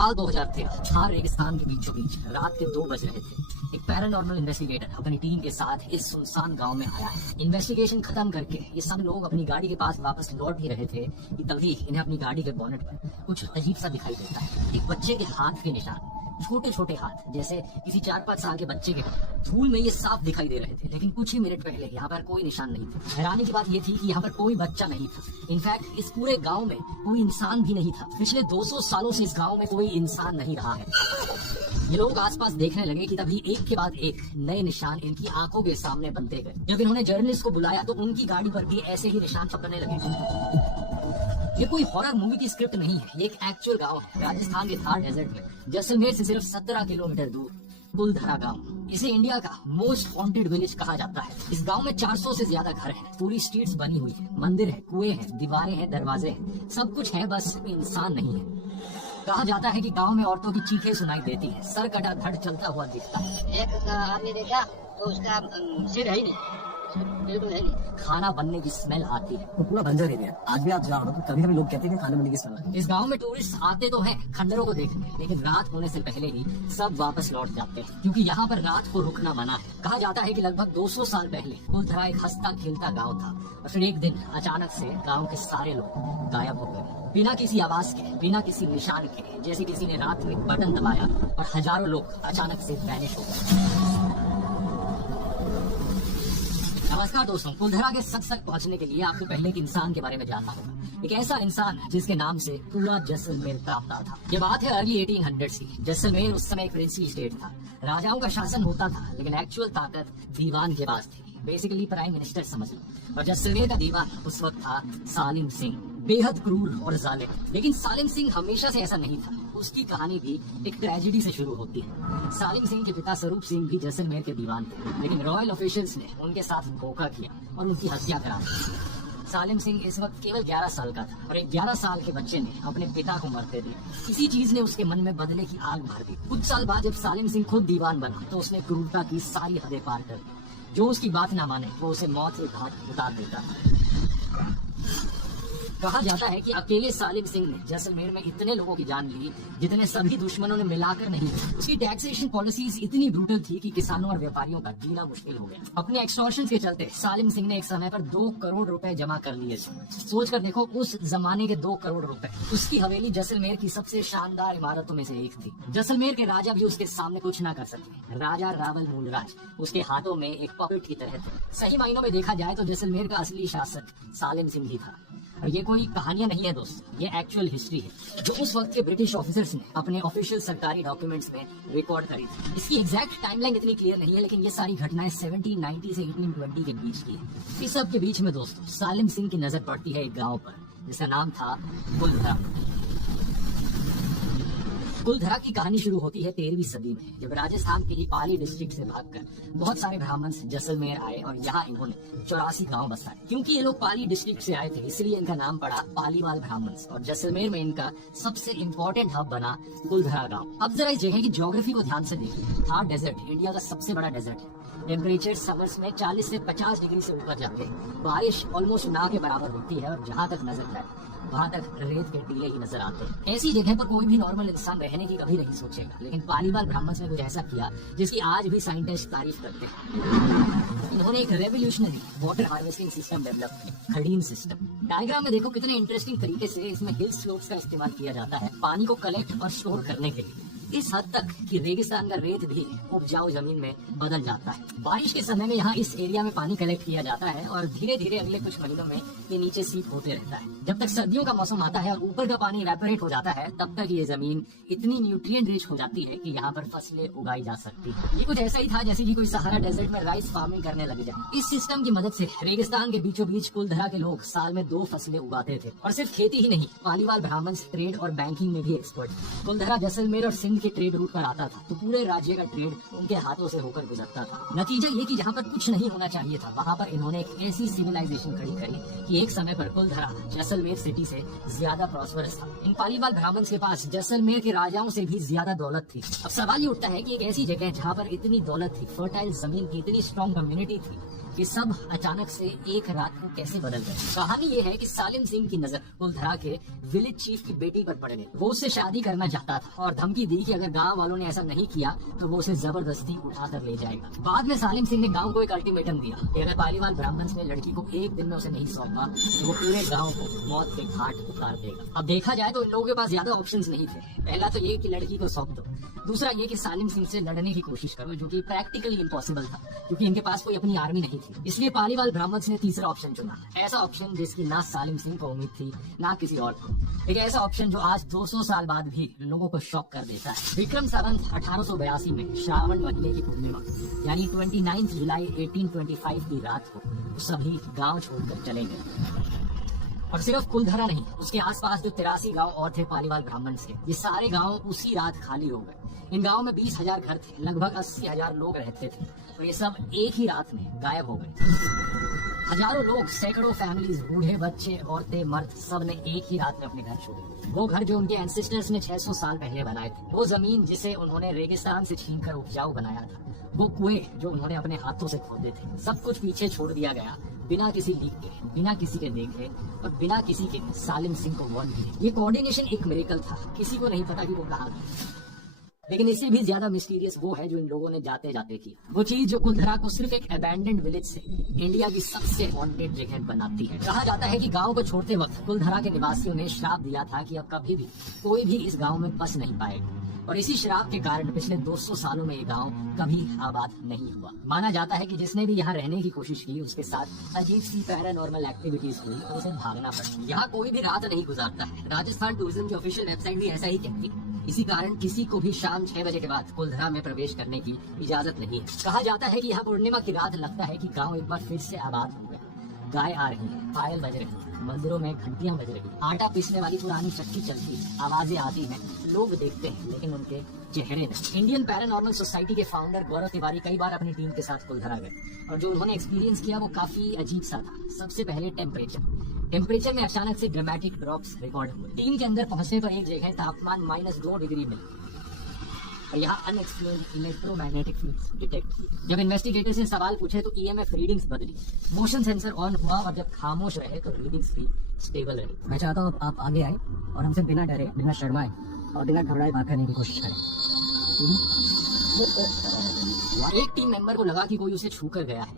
साल 2013 थार रेगिस्तान के बीचों बीच रात के 2 बज रहे थे। एक पैरानॉर्मल इन्वेस्टिगेटर अपनी टीम के साथ इस सुनसान गांव में आया है। इन्वेस्टिगेशन खत्म करके ये सब लोग अपनी गाड़ी के पास वापस लौट ही रहे थे कि तभी इन्हें अपनी गाड़ी के बोनेट पर कुछ अजीब सा दिखाई देता है। एक बच्चे के हाथ के निशान, छोटे छोटे हाथ, जैसे किसी 4-5 साल के बच्चे के। धूल में ये साफ दिखाई दे रहे थे, लेकिन कुछ ही मिनट पहले यहाँ पर कोई निशान नहीं था। हैरानी की बात ये थी कि यहाँ पर कोई बच्चा नहीं था। इनफैक्ट इस पूरे गांव में कोई इंसान भी नहीं था। पिछले 200 सालों से इस गांव में कोई इंसान नहीं रहा है। ये लोग आसपास देखने लगे कि तभी एक के बाद एक नए निशान इनकी आंखों के सामने बनते गए। जब इन्होंने जर्नलिस्ट को बुलाया तो उनकी गाड़ी पर भी ऐसे ही निशान पकड़ने लगे। ये कोई हॉरर मूवी की स्क्रिप्ट नहीं है, ये एक एक्चुअल गांव है राजस्थान के थार डेजर्ट में, जैसलमेर से सिर्फ 17 किलोमीटर दूर कुलधरा गांव। इसे इंडिया का मोस्ट हॉन्टेड विलेज कहा जाता है। इस गांव में 400 से ज्यादा घर हैं, पूरी स्ट्रीट्स बनी हुई है, मंदिर है, कुएं हैं, दीवारें हैं, दरवाजे हैं, सब कुछ है, बस इंसान नहीं है। कहा जाता है कि गांव में औरतों की चीखें सुनाई देती है, सर कटा धड़ चलता हुआ दिखता है। एक आदमी देखा तो उसका सिर है ही नहीं, बिल्कुल है नहीं। खाना बनने की स्मेल आती है। तो पूरा बंजर एरिया। आज भी आप जाओ तो कभी कभी लोग कहते हैं कि खाने बनने की स्मेल। इस गांव में टूरिस्ट आते तो हैं खंडरों को देखने, लेकिन रात होने से पहले ही सब वापस लौट जाते हैं, क्योंकि यहाँ पर रात को रुकना मना है। कहा जाता है कि लगभग 200 साल पहले कुलधरा एक हंसता खेलता गांव था, और फिर एक दिन अचानक से गांव के सारे लोग गायब हो गए, बिना किसी आवाज के, बिना किसी निशान के, जैसे किसी ने रात में बटन दबाया और हजारों लोग अचानक से वैनिश हो गए। नमस्कार दोस्तों, कुलधरा के सच तक पहुंचने के लिए आपको पहले एक इंसान के बारे में जानना होगा। एक ऐसा इंसान जिसके नाम से पूरा जैसलमेर कांपता था। ये बात है अर्ली 1800 की। जैसलमेर उस समय एक प्रिंसली स्टेट था, राजाओं का शासन होता था, लेकिन एक्चुअल ताकत दीवान के पास थी, बेसिकली प्राइम मिनिस्टर समझ लो। और जैसलमेर का दीवान उस वक्त था सालिम सिंह, बेहद क्रूर और जालिम। लेकिन सालिम सिंह हमेशा से ऐसा नहीं था। उसकी कहानी भी एक ट्रेजेडी से शुरू होती है। सालिम सिंह के पिता स्वरूप सिंह भी जैसलमेर के दीवान थे, लेकिन रॉयल ऑफिशियल्स ने उनके साथ धोखा किया और उनकी हत्या करा दी। सालिम सिंह इस वक्त केवल 11 साल का था, और एक 11 साल के बच्चे ने अपने पिता को मरते देख किसी चीज ने उसके मन में बदले की आग भर दी। कुछ साल बाद जब सालिम सिंह खुद दीवान बना तो उसने क्रूरता की सारी हदें पार कर दी। जो उसकी बात ना माने वो उसे मौत के घाट उतार देता था। कहा जाता है कि अकेले सालिम सिंह ने जैसलमेर में इतने लोगों की जान ली जितने सभी दुश्मनों ने मिलाकर नहीं। उसकी टैक्सेशन पॉलिसीज इतनी ब्रूटल थी कि किसानों और व्यापारियों का जीना मुश्किल हो गया। अपने एक्सटॉर्शन के चलते सालिम सिंह ने एक समय पर 2 करोड़ रुपए जमा कर लिए थे। सोच कर देखो, उस जमाने के 2 करोड़ रुपए। उसकी हवेली जैसलमेर की सबसे शानदार इमारतों में से एक थी। जैसलमेर के राजा भी उसके सामने कुछ न कर सके। राजा रावल मूलराज उसके हाथों में एक पपेट की तरह थे। सही मायनों में देखा जाए तो जैसलमेर का असली शासक सालिम सिंह ही था। और ये कोई कहानियां नहीं है दोस्त, ये एक्चुअल हिस्ट्री है जो उस वक्त के ब्रिटिश ऑफिसर्स ने अपने ऑफिशियल सरकारी डॉक्यूमेंट्स में रिकॉर्ड करी थी। इसकी एग्जैक्ट टाइमलाइन इतनी क्लियर नहीं है, लेकिन ये सारी घटनाएं 1790 से 1820 के बीच की है। इस सब के बीच में दोस्तों सालिम सिंह की नजर पड़ती है एक गाँव पर जिसका नाम था कुलधरा। कुलधरा की कहानी शुरू होती है 13वीं सदी में, जब राजस्थान के ही पाली डिस्ट्रिक्ट से भागकर बहुत सारे ब्राह्मण जैसलमेर आए और यहाँ इन्होंने 84 गांव बसाए। क्योंकि ये लोग पाली डिस्ट्रिक्ट से आए थे, इसलिए इनका नाम पड़ा पालीवाल ब्राह्मण, और जैसलमेर में इनका सबसे इम्पोर्टेंट हब बना कुलधरा गाँव। अब जरा इस जगह की ज्योग्राफी को ध्यान से देखिए। थार डेजर्ट इंडिया का सबसे बड़ा डेजर्ट है। टेम्परेचर समर्स में 40 से 50 डिग्री से ऊपर जाते हैं। बारिश ऑलमोस्ट ना के बराबर होती है, और जहाँ तक नजर जाए वहाँ तक रेत के टीले ही नजर आते हैं। ऐसी जगह पर कोई भी नॉर्मल इंसान रहने की कभी नहीं सोचेगा, लेकिन पालीवाल ब्राह्मण ने कुछ ऐसा किया जिसकी आज भी साइंटिस्ट तारीफ करते हैं। इन्होंने एक revolutionary water harvesting system develop किया, खडीन सिस्टम। डायग्राम में देखो कितने इंटरेस्टिंग तरीके से इसमें हिल स्लोप्स का इस्तेमाल किया जाता है पानी को कलेक्ट और स्टोर करने के लिए, इस हद तक कि रेगिस्तान का रेत भी उपजाऊ जमीन में बदल जाता है। बारिश के समय में यहाँ इस एरिया में पानी कलेक्ट किया जाता है और धीरे धीरे अगले कुछ महीनों में ये नीचे सीप होते रहता है। जब तक सर्दियों का मौसम आता है और ऊपर का पानी इवेपोरेट हो जाता है, तब तक ये जमीन इतनी न्यूट्रिएंट रिच हो जाती है कि यहाँ पर फसलें उगाई जा सकती है। ये कुछ ऐसा ही था जैसे कि कोई सहारा डेजर्ट में राइस फार्मिंग करने लग जाए। इस सिस्टम की मदद से रेगिस्तान के बीचों बीच कुलधरा के लोग साल में 2 फसलें उगाते थे। और सिर्फ खेती ही नहीं, पालीवाल ब्राह्मण ट्रेड और बैंकिंग में भी एक्सपर्ट। कुलधरा जैसलमेर और सिंध के ट्रेड रूट पर था, तो पूरे राज्य का ट्रेड उनके हाथों से होकर गुजरता था। नतीजा ये कि जहाँ पर कुछ नहीं होना चाहिए था, वहाँ पर इन्होंने एक ऐसी सिविलाइजेशन खड़ी करी कि एक समय पर कुलधरा जैसलमेर सिटी से ज्यादा प्रॉस्परस था। इन पालीवाल ब्राह्मण के पास जैसलमेर के राजाओं से भी ज्यादा दौलत थी। अब सवाल ये उठता है कि एक ऐसी जगह जहाँ पर इतनी दौलत थी, फर्टाइल जमीन की इतनी स्ट्रॉन्ग कम्युनिटी थी, कि सब अचानक से एक रात को कैसे बदल गए। कहानी ये है कि सालिम सिंह की नजर कुलधरा के विलेज चीफ की बेटी पर पड़ गई। वो उससे शादी करना चाहता था और धमकी दी कि अगर गांव वालों ने ऐसा नहीं किया तो वो उसे जबरदस्ती उठाकर ले जाएगा। बाद में सालिम सिंह ने गांव को एक अल्टीमेटम दिया कि अगर पालीवाल ब्राह्मण ने लड़की को एक दिन में उसे नहीं सौंपा तो वो पूरे गाँव को मौत के घाट उतार देगा। अब देखा जाए तो इन लोगों के पास ज्यादा ऑप्शंस नहीं थे। पहला तो ये कि लड़की को सौंप दो, दूसरा ये कि सालिम सिंह से लड़ने की कोशिश करो, जो कि प्रैक्टिकली इम्पॉसिबल था क्योंकि इनके पास कोई अपनी आर्मी नहीं थी। इसलिए पालीवाल ब्राह्मण्स ने तीसरा ऑप्शन चुना, ऐसा ऑप्शन जिसकी ना सालिम सिंह को उम्मीद थी ना किसी और को। एक ऐसा ऑप्शन जो आज 200 साल बाद भी लोगों को शॉक कर देता है। विक्रम संवत 1882 में श्रावण महीने की पूर्णिमा यानी 29 जुलाई 1825 की रात को सभी गाँव छोड़कर चले गए। और सिर्फ कुलधरा नहीं, उसके आसपास जो 83 गांव और थे पालीवाल ब्राह्मण के, ये सारे गांव उसी रात खाली हो गए। इन गांव में 20,000 घर थे, लगभग 80,000 लोग रहते थे और ये सब एक ही रात में गायब हो गए। हजारों लोग, सैकड़ों फैमिलीज, बूढ़े बच्चे, औरतें, मर्द, सब ने एक ही रात में अपने घर छोड़े। वो घर जो उनके एंसेस्टर्स ने 600 साल पहले बनाए थे, वो जमीन जिसे उन्होंने रेगिस्तान से छीनकर उपजाऊ बनाया था, वो कुएं जो उन्होंने अपने हाथों से खोदे थे, सब कुछ पीछे छोड़ दिया गया बिना किसी लीक के, बिना किसी के देखे और बिना किसी के सालिम सिंह को वार्न किए। ये कोऑर्डिनेशन एक मिरेकल था, किसी को नहीं पता कि वो कहाँ था। लेकिन इससे भी ज्यादा मिस्टीरियस वो है जो इन लोगों ने जाते जाते किया, वो चीज जो कुलधरा को सिर्फ एक अबैंडन्ड विलेज से इंडिया की सबसे हॉन्टेड जगह बनाती है। कहा जाता है कि गांव को छोड़ते वक्त कुलधरा के निवासियों ने श्राप दिया था कि अब कभी भी कोई भी इस गांव में बस नहीं पाएगा और इसी श्राप के कारण पिछले 200 सालों में ये गांव कभी आबाद नहीं हुआ। माना जाता है कि जिसने भी यहाँ रहने की कोशिश की उसके साथ अजीब सी पैरानॉर्मल एक्टिविटीज हुई और उसे भागना पड़ा। यहाँ कोई भी रात नहीं गुजारता है। राजस्थान टूरिज्म की ऑफिशियल वेबसाइट भी ऐसा ही कहती है। इसी कारण किसी को भी शाम 6 बजे के बाद कुलधरा में प्रवेश करने की इजाजत नहीं है। कहा जाता है कि यहाँ पूर्णिमा की रात लगता है कि गाँव एक बार फिर से आबाद हो गया। गाय आ रही है, पायल बज रही है, मंदिरों में घंटियां बज रही, आटा पीसने वाली पुरानी चक्की चलती है, आवाजें आती हैं, लोग देखते हैं लेकिन उनके चेहरे नहीं। इंडियन पैरानॉर्मल सोसाइटी के फाउंडर गौरव तिवारी कई बार अपनी टीम के साथ कुलधरा गए और जो उन्होंने एक्सपीरियंस किया वो काफी अजीब सा था। सबसे पहले टेम्परेचर में अचानक से ड्रामेटिक ड्रॉप्स रिकॉर्ड हुए। टीम के अंदर पहुंचने पर एक जगह तापमान -2 डिग्री मिला और यहाँ अनएक्सप्लेन्ड इलेक्ट्रोमैग्नेटिक फील्ड्स डिटेक्ट किए। जब इन्वेस्टिगेटर से सवाल पूछे तो ईएमएफ रीडिंग्स बदली, मोशन सेंसर ऑन हुआ और जब खामोश रहे तो रीडिंग्स भी स्टेबल रही। मैं चाहता हूँ आप आगे आए और हमसे बिना डरे, बिना शर्माए और बिना घबराए बात करने की कोशिश करें। एक टीम मेंबर को लगा कि कोई उसे छू कर गया है।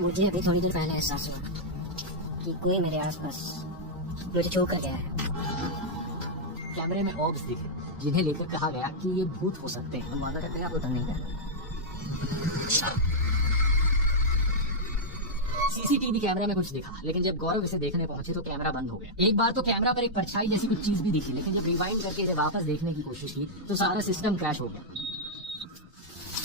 मुझे अभी थोड़ी देर पहले एहसास हुआ कि कोई मेरे आसपास मुझे छू कर गया है। कैमरे में ऑब्स दिखे जिन्हें लेकर कहा गया कि ये भूत हो सकते हैं। हम वादा करते हैं आपको तंग नहीं करें। सीसीटीवी कैमरे में कुछ दिखा लेकिन जब गौरव इसे देखने पहुंचे तो कैमरा बंद हो गया। एक बार तो कैमरा पर एक परछाई जैसी कुछ चीज भी दिखी लेकिन जब रिवाइंड करके इसे वापस देखने की कोशिश की तो सारा सिस्टम क्रैश हो गया।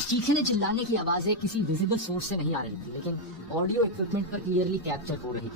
चीखने चिल्लाने की आवाजें किसी विजिबल सोर्स से नहीं आ रही थी लेकिन ऑडियो इक्विपमेंट पर क्लियरली कैप्चर हो रही थी।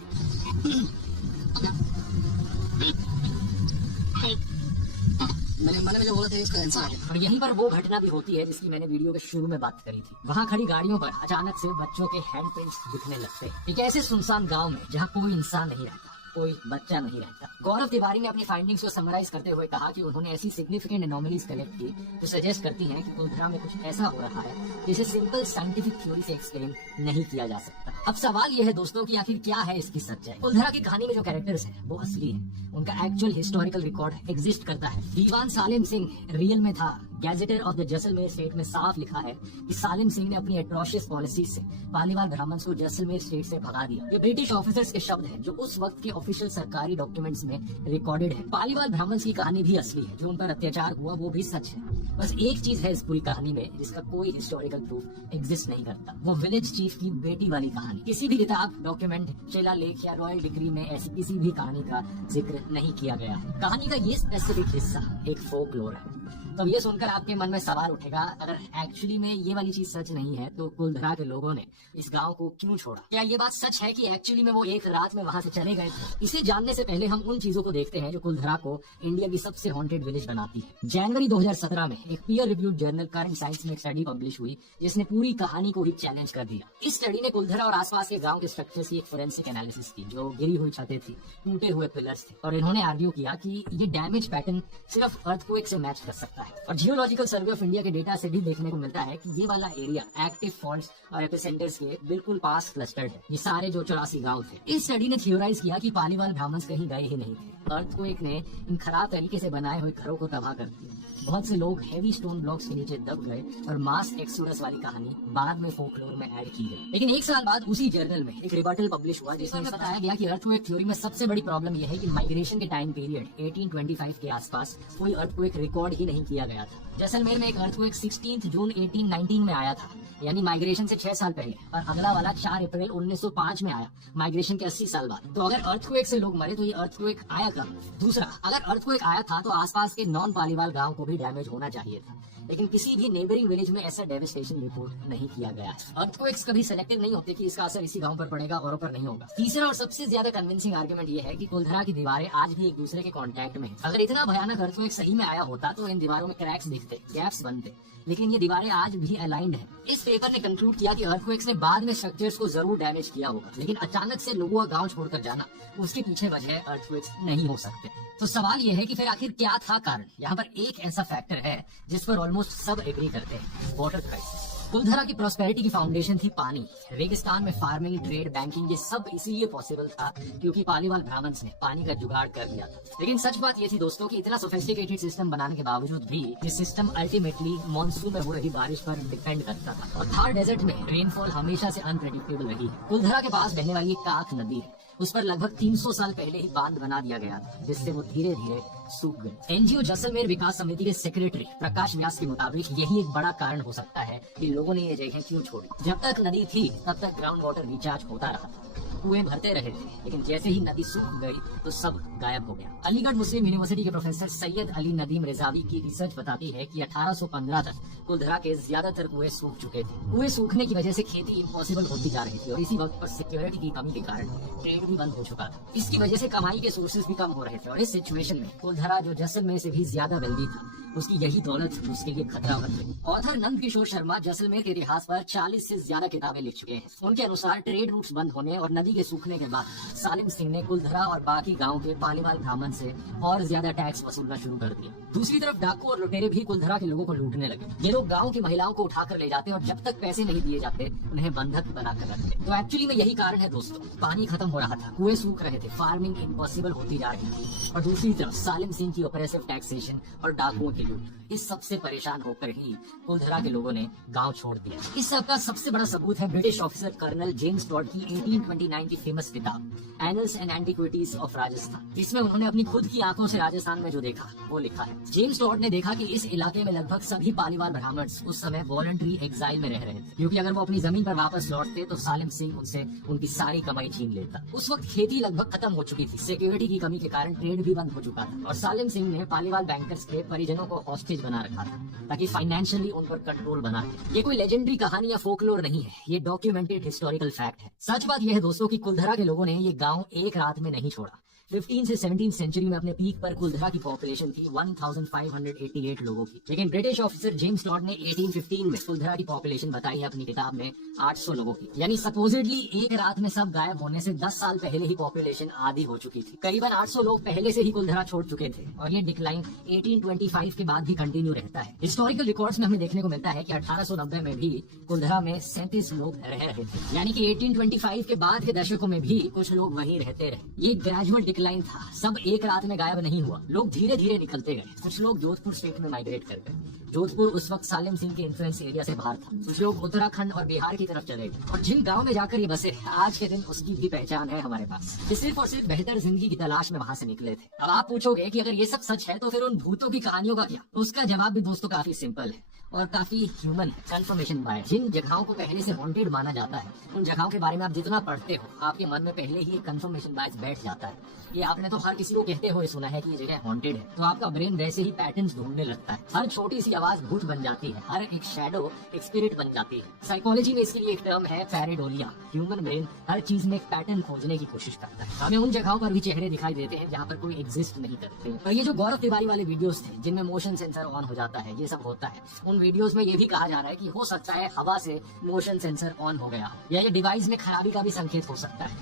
मैंने जो बोला था इसका आंसर है। और यहीं पर वो घटना भी होती है जिसकी मैंने वीडियो के शुरू में बात करी थी। वहाँ खड़ी गाड़ियों पर अचानक से बच्चों के हैंडप्रिंट्स दिखने लगते हैं। एक ऐसे सुनसान गांव में जहाँ कोई इंसान नहीं रहता, कोई बच्चा नहीं रहता। गौरव तिवारी ने अपनी फाइंडिंग्स को समराइज करते हुए कहा कि उन्होंने ऐसी सिग्निफिकेंट एनोमलीज कलेक्ट की जो सजेस्ट करती हैं कि कुलधरा में कुछ ऐसा हो रहा है जिसे सिंपल साइंटिफिक थ्योरी से एक्सप्लेन नहीं किया जा सकता। अब सवाल यह है दोस्तों कि आखिर क्या है इसकी सच्चाई। कुलधरा की कहानी में जो कैरेक्टर्स हैं वो असली हैं, उनका एक्चुअल हिस्टोरिकल रिकॉर्ड एग्जिस्ट करता है। दीवान सालिम सिंह रियल में था। गैजेटर ऑफ द जैसलमेर स्टेट में साफ लिखा है कि सालिम सिंह ने अपनी एट्रोशियस पॉलिसी से पालीवाल ब्राह्मण को जैसलमेर स्टेट से भगा दिया। ये ब्रिटिश ऑफिसर्स के शब्द हैं जो उस वक्त के ऑफिशियल सरकारी डॉक्यूमेंट्स में रिकॉर्डेड है। पालीवाल ब्राह्मण की कहानी भी असली है, जो उन पर अत्याचार हुआ वो भी सच है। बस एक चीज है इस पूरी कहानी में जिसका कोई हिस्टोरिकल प्रूफ एग्जिस्ट नहीं करता, वो विलेज चीफ की बेटी वाली कहानी। किसी भी किताब, डॉक्यूमेंट, शिलालेख या रॉयल डिक्री में ऐसी किसी भी कहानी का जिक्र नहीं किया गया है। कहानी का ये स्पेसिफिक हिस्सा एक फोकलोर है। तो ये सुनकर आपके मन में सवाल उठेगा, अगर एक्चुअली में ये वाली चीज सच नहीं है तो कुलधरा के लोगों ने इस गांव को क्यों छोड़ा? क्या ये बात सच है कि एक्चुअली में वो एक रात में वहां से चले गए थे? इसे जानने से पहले हम उन चीजों को देखते हैं जो कुलधरा को इंडिया की सबसे हॉन्टेड विलेज बनाती है। जनवरी 2017 में एक peer reviewed journal current science में एक स्टडी पब्लिश हुई जिसने पूरी कहानी को ही चैलेंज कर दिया। इस स्टडी ने कुलधरा और आसपास के गाँव के स्ट्रक्चर्स की एक फोरेंसिक एनालिसिस की, जो गिरी हुई छतें थी, टूटे हुए पिलर्स थे, और इन्होंने आर्ग्यू किया कि ये डैमेज पैटर्न सिर्फ अर्थक्वेक से मैच कर सकता है। है। और जियोलॉजिकल सर्वे ऑफ इंडिया के डेटा से भी देखने को मिलता है कि ये वाला एरिया एक्टिव फॉल्ट्स और एपिसेंटर्स के बिल्कुल पास क्लस्टर्ड है। ये सारे जो 84 गांव थे। इस स्टडी ने थियोराइज किया कि पालीवाल ब्राह्मण्स कहीं गए ही नहीं थे। अर्थक्वेक ने इन खराब तरीके से बनाए हुए घरों को तबाह कर दिया। बहुत से लोग हेवी स्टोन ब्लॉक्स के नीचे दब गए और मास एक्सोडस वाली कहानी बाद में फोकलोर में ऐड की गई। लेकिन एक साल बाद उसी जर्नल में एक रिबर्टल पब्लिश हुआ जिसमें बताया गया कि अर्थक्वेक थ्योरी में सबसे बड़ी प्रॉब्लम यह है कि माइग्रेशन के टाइम पीरियड 1825 के आसपास कोई अर्थक्वेक रिकॉर्ड ही नहीं किया गया था। जैसलमेर में एक अर्थक्वेक 16 जून 1819 में आया था, यानी माइग्रेशन से 6 साल पहले, और अगला वाला 4 अप्रैल 1905 में आया, माइग्रेशन के 80 साल बाद। तो अगर अर्थक्वेक से लोग मरे तो ये अर्थक्वेक आया कब? दूसरा, अगर अर्थक्वेक आया था तो आसपास के नॉन पालीवाल गांव को भी डैमेज होना चाहिए था, लेकिन किसी भी नेबरिंग विलेज में ऐसा डेविस्टेशन रिपोर्ट नहीं किया गया। अर्थक्वेक्स कभी सेलेक्टिव नहीं होते कि इसका असर इसी गांव पर पड़ेगा औरों पर नहीं होगा। तीसरा और सबसे ज्यादा कन्विंसिंग आर्गुमेंट ये है कि कुलधरा की दीवारें आज भी एक दूसरे के कांटेक्ट में हैं। अगर इतना भयानक अर्थक्वेक सही में आया होता तो इन दीवारों में क्रैक्स दिखते, गैप्स बनते, लेकिन ये दीवारें आज भी अलाइंड हैं। इस पेपर ने कंक्लूड किया कि अर्थक्वेक्स ने बाद में स्ट्रक्चर्स को जरूर डैमेज किया होगा, लेकिन अचानक से लोगों का गांव छोड़कर जाना, उसके पीछे वजह अर्थक्वेक्स नहीं हो सकते। तो सवाल ये है कि फिर आखिर क्या था कारण? यहाँ पर एक ऐसा फैक्टर है जिस पर ऑलमोस्ट सब एग्री करते हैं, वाटर क्राइसिस। कुलधरा की प्रॉस्पेरिटी की फाउंडेशन थी पानी। रेगिस्तान में फार्मिंग, ट्रेड, बैंकिंग, ये सब इसीलिए पॉसिबल था क्योंकि पालीवाल ब्राह्मण्स ने पानी का जुगाड़ कर लिया था। लेकिन सच बात ये थी दोस्तों कि इतना सोफिस्टिकेटेड सिस्टम बनाने के बावजूद भी ये सिस्टम अल्टीमेटली मॉनसून में हो रही बारिश पर डिपेंड करता था। और थार डेजर्ट में रेनफॉल हमेशा से अनप्रेडिक्टेबल रही है। कुलधरा के पास बहने वाली एक काक नदी है, उस पर लगभग 300 साल पहले ही बांध बना दिया गया था, जिससे वो धीरे धीरे सूख गए। एनजीओ जैसलमेर विकास समिति के सेक्रेटरी प्रकाश व्यास के मुताबिक यही एक बड़ा कारण हो सकता है कि लोगों ने ये जगह क्यों छोड़ी। जब तक नदी थी तब तक ग्राउंड वाटर रिचार्ज होता रहा था, कुएं भरते रहे थे, लेकिन जैसे ही नदी सूख गई तो सब गायब हो गया। अलीगढ़ मुस्लिम यूनिवर्सिटी के प्रोफेसर सैयद अली नदीम रिजावी की रिसर्च बताती है कि 1815 तक कुलधरा के ज्यादातर कुएं सूख चुके थे। कुएं सूखने की वजह से खेती इम्पॉसिबल होती जा रही थी और इसी वक्त पर सिक्योरिटी की कमी के कारण ट्रेड भी बंद हो चुका था। इसकी वजह से कमाई के सोर्सेज भी कम हो रहे थे और इस सिचुएशन में कुलधरा जो जैसलमेर से भी ज्यादा वेल्दी था, उसकी यही दौलत उसके लिए खतरा बन गई। ऑथर नंद किशोर शर्मा जैसलमेर के इतिहास पर 40 से ज्यादा किताबें लिख चुके हैं। उनके अनुसार ट्रेड रूट्स बंद होने और नदी के सूखने के बाद सालिम सिंह ने कुलधरा और बाकी गांव के पालीवाल ब्राह्मण से और ज्यादा टैक्स वसूलना शुरू कर दिया। दूसरी तरफ डाकू और लुटेरे भी कुलधरा के लोगों को लूटने लगे। ये लोग गांव की महिलाओं को उठाकर ले जाते और जब तक पैसे नहीं दिए जाते उन्हें बंधक बनाकर रखते। तो एक्चुअली में यही कारण है दोस्तों, पानी खत्म हो रहा था, कुएं सूख रहे थे, फार्मिंग इम्पॉसिबल होती जा रही थी, और दूसरी तरफ सालिम सिंह की ऑपरेसिव टैक्सेशन और डाकुओं की लूट। इस सबसे परेशान होकर ही कुलधरा के लोगों ने गांव छोड़ दिया। इस सब का सबसे बड़ा सबूत है British officer colonel James Tod की 1829 की फेमस किताब Annals and Antiquities of Rajasthan. इसमें उन्होंने अपनी खुद की आंखों से राजस्थान में जो देखा वो लिखा है। जेम्स टॉड ने देखा कि इस इलाके में लगभग सभी पालीवाल ब्राह्मण उस समय वॉलंटरी एग्जाइल में रह रहे थे, क्योंकि अगर वो अपनी जमीन पर वापस लौटते तो सालिम सिंह उनसे उनकी सारी कमाई छीन लेता। उस वक्त खेती लगभग खत्म हो चुकी थी, सिक्योरिटी की कमी के कारण ट्रेड भी बंद हो चुका था और सालिम सिंह ने पालीवाल बैंकर्स के परिजनों को हॉस्टेज बना रखा था ताकि फाइनेंशियली उन पर कंट्रोल बना ले। ये कोई लेजेंडरी कहानी या फोकलोर नहीं है, ये डॉक्यूमेंटेड हिस्टोरिकल फैक्ट है। सच बात यह है दोस्तों कि कुलधरा के लोगों ने ये गांव एक रात में नहीं छोड़ा। 15 से 17 सेंचुरी में अपने पीक पर कुलधरा की पॉपुलेशन थी 1588 लोगों की, लेकिन ब्रिटिश ऑफिसर जेम्स टॉड ने 1815 में कुलधरा की पॉपुलेशन बताई है अपनी किताब में 800 लोगों की। यानी सपोजिटली एक रात में सब गायब होने से 10 साल पहले ही पॉपुलेशन आधी हो चुकी थी। करीबन 800 लोग पहले से ही कुलधरा छोड़ चुके थे और ये डिक्लाइन 1825 के बाद भी कंटिन्यू रहता है। हिस्टोरिकल रिकॉर्ड्स में हमें देखने को मिलता है कि 1890 में भी कुलधरा में 37 लोग रह रहे थे, यानी कि 1825 के बाद के दशकों में भी कुछ लोग वहीं रहते रहे। ये ग्रेजुअल डिक्लाइन था, सब एक रात में गायब नहीं हुआ, लोग धीरे धीरे निकलते गए। कुछ लोग जोधपुर स्टेट में माइग्रेट कर गए। जोधपुर उस वक्त सालिम सिंह के इन्फ्लुएंस एरिया से बाहर था। कुछ लोग उत्तराखंड और बिहार की तरफ चले गए और जिन गांव में जाकर ये बसे आज के दिन उसकी भी पहचान है हमारे पास। ये सिर्फ और सिर्फ बेहतर जिंदगी की तलाश में वहां से निकले थे। अब आप पूछोगे कि अगर ये सब सच है तो फिर उन भूतों की कहानियों का क्या? उसका जवाब भी दोस्तों काफी सिंपल है और काफी ह्यूमन है, कंफर्मेशन बायस। जिन जगहों को पहले से वांटेड माना जाता है उन जगहों के बारे में आप जितना पढ़ते हो आपके मन में पहले ही एक कंफर्मेशन बायस बैठ जाता है। ये आपने तो हर किसी को कहते हुए सुना है कि ये जगह हॉन्टेड है, तो आपका ब्रेन वैसे ही पैटर्न्स ढूंढने लगता है। हर छोटी सी आवाज भूत बन जाती है, हर एक शैडो एक स्पिरिट बन जाती है। साइकोलॉजी में इसके लिए एक टर्म है पैरेडोलिया। ह्यूमन ब्रेन हर चीज में एक पैटर्न खोजने की कोशिश करता है। हमें उन जगहों पर भी चेहरे दिखाई देते हैं जहाँ पर कोई एग्जिस्ट नहीं करते। और ये जो गौरव तिवारी वाले वीडियोस थे जिनमें मोशन सेंसर ऑन हो जाता है, ये सब होता है, उन वीडियोस में ये भी कहा जा रहा है कि हो सकता है हवा से मोशन सेंसर ऑन हो गया हो या ये डिवाइस में खराबी का भी संकेत हो सकता है।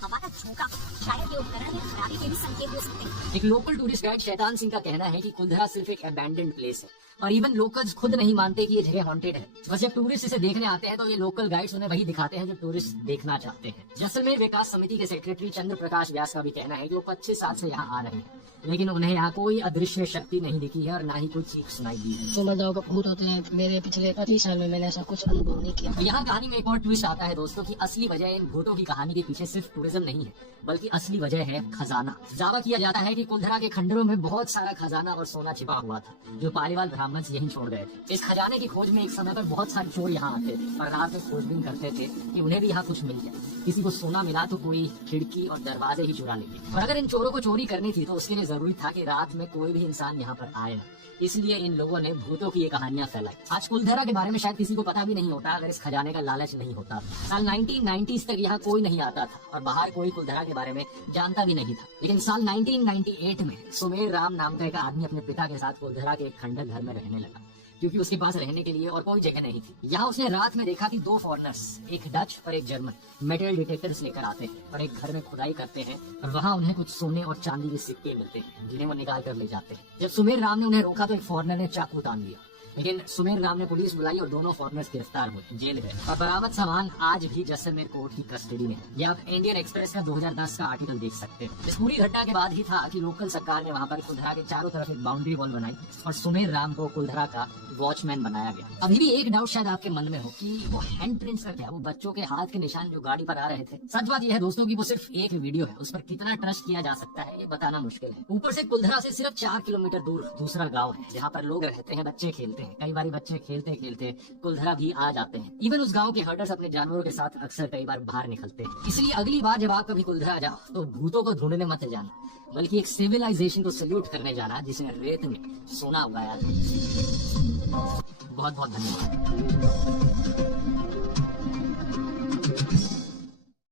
हवा का झोंका, शायद ये उपकरण में खराबी के भी संकेत हो सकते हैं। एक local tourist guide Shaitan Singh का कहना है कि कुल्धरा सिर्फ एक अबैंडन्ड प्लेस है और इवन लोकल्स खुद नहीं मानते कि ये जगह हॉन्टेड है। बस जब टूरिस्ट इसे देखने आते हैं तो ये लोकल गाइड्स उन्हें वही दिखाते हैं जो टूरिस्ट देखना चाहते हैं। जैसलमेर विकास समिति के सेक्रेटरी चंद्र प्रकाश व्यास का भी कहना है कि वो 25 साल से यहाँ आ रहे हैं लेकिन उन्हें यहाँ कोई अदृश्य शक्ति नहीं दिखी है और ना ही कोई चीख सुनाई दी है। सोमरदाव का भूत होते हैं, मेरे पिछले 25 साल में मैंने ऐसा कुछ अनुभव नहीं किया। यहाँ कहानी में एक और ट्विस्ट आता है दोस्तों कि असली वजह इन भूतों की कहानी के पीछे सिर्फ टूरिज्म नहीं है बल्कि असली वजह है खजाना। दावा किया जाता है कि कुल्धरा के खंडरों में बहुत सारा खजाना और सोना छिपा हुआ था जो पालीवाल ब्राह्मण यहीं छोड़ गए थे। इस खजाने की खोज में एक समय पर बहुत सारे चोर यहाँ आते थे और रात में खोजबीन करते थे कि उन्हें भी यहाँ कुछ मिल जाए। किसी को सोना मिला तो कोई खिड़की और दरवाजे ही चुरा लेंगे और अगर इन चोरों को चोरी करनी थी तो उसके लिए जरूरी था कि रात में कोई भी इंसान यहाँ पर आए। इसलिए इन लोगों ने भूतों की ये कहानियां फैलाई। आज कुल्धरा के बारे में शायद किसी को पता भी नहीं होता अगर इस खजाने का लालच नहीं होता। साल 1990s तक यहाँ कोई नहीं आता था और बाहर कोई कुल्धरा के बारे में जानता भी नहीं था। लेकिन साल 1998 में सुमेर राम नाम का एक आदमी अपने पिता के साथ कुल्धरा के एक खंडर घर में रहने लगा क्योंकि उसके पास रहने के लिए और कोई जगह नहीं थी। यहाँ उसने रात में देखा कि 2 फॉरेनर्स, एक डच और एक जर्मन, मेटल डिटेक्टर्स लेकर आते हैं और एक घर में खुदाई करते हैं और वहाँ उन्हें कुछ सोने और चांदी के सिक्के मिलते हैं जिन्हें वो निकाल कर ले जाते हैं। जब सुमेर राम ने उन्हें रोका तो एक फॉरेनर ने चाकू तान लिया लेकिन सुमेर राम ने पुलिस बुलाई और दोनों फॉरेनर्स गिरफ्तार हुए, जेल गए और बरामद सामान आज भी जैसलमेर कोर्ट की कस्टडी में है। ये आप इंडियन एक्सप्रेस का 2010 का आर्टिकल देख सकते हैं। इस पूरी घटना के बाद ही था कि लोकल सरकार ने वहाँ पर कुल्धरा के चारों तरफ एक बाउंड्री वॉल बनाई और सुमेर राम को कुल्धरा का वॉचमैन बनाया गया। अभी भी एक डाउट शायद आपके मन में हो कि वो हैंड प्रिंट्स का क्या, वो बच्चों के हाथ के निशान जो गाड़ी पर आ रहे थे। सच बात यह है दोस्तों कि वो सिर्फ एक वीडियो है, उस पर कितना ट्रस्ट किया जा सकता है ये बताना मुश्किल है। ऊपर से कुल्धरा से सिर्फ 4 किलोमीटर दूर दूसरा गाँव है जहाँ पर लोग रहते हैं, बच्चे खेलते हैं। कई बार बच्चे खेलते खेलते कुल्धरा भी आ जाते हैं। इवन उस गांव के हर्डर्स अपने जानवरों के साथ अक्सर कई बार बाहर निकलते हैं। इसलिए अगली बार जब आप कभी कुल्धरा जाओ तो भूतों को ढूंढने मत जाना बल्कि एक सिविलाइजेशन को सल्यूट करने जाना जिसने रेत में सोना उगाया था। बहुत बहुत धन्यवाद।